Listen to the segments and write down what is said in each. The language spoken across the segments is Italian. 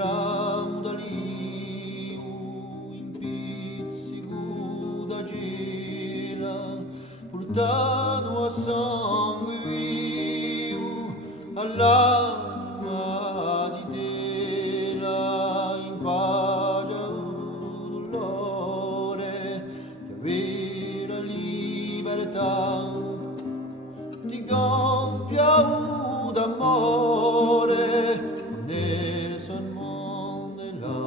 ramo d'aliu in pizzico da gela, portando a sangue vivo all'anima di tela in pace al dolore, di avere libertà ti compia d'amore nel son mondo là.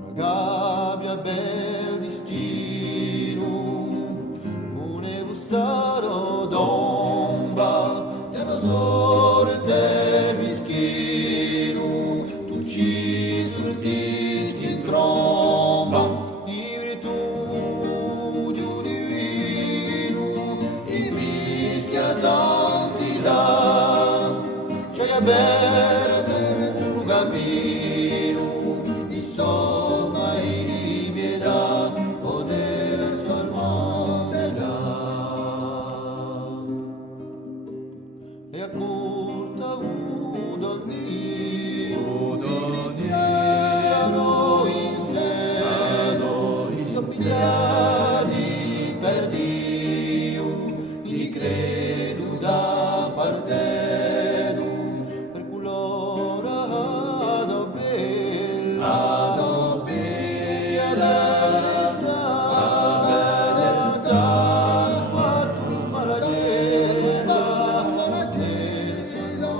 Una gabbia bel destino, une bustaro d'ombra, dello sorte mischino, tu ci surtisti in tromba, di virtù di un divino, i mischia santi là, c'è bene per un cammino, insomma i pietà, o nel salmone là. E a curta udonio, siamo in seno, soppiati per Dio, li credo da parte per colora da bella, ma tu malagela, sei là.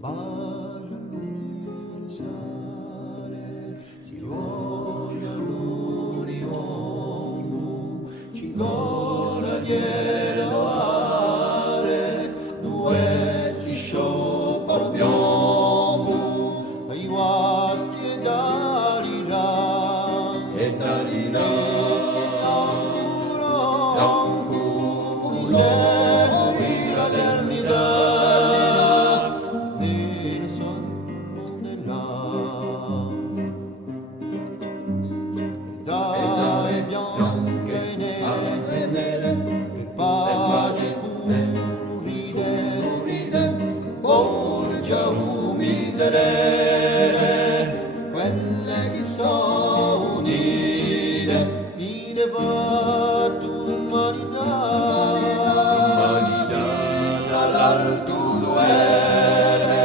Bacia l'universale, si odia l'uniombo, ci gola dietro due si sciopero piombo, ai guasti e dalirà, seguirà l'eternità. Nel sonno dell'età e bianche e nere, e pace scuride, porgia miserere, quelle che sono unite, in debatto d'umanità, dall'alto dovere.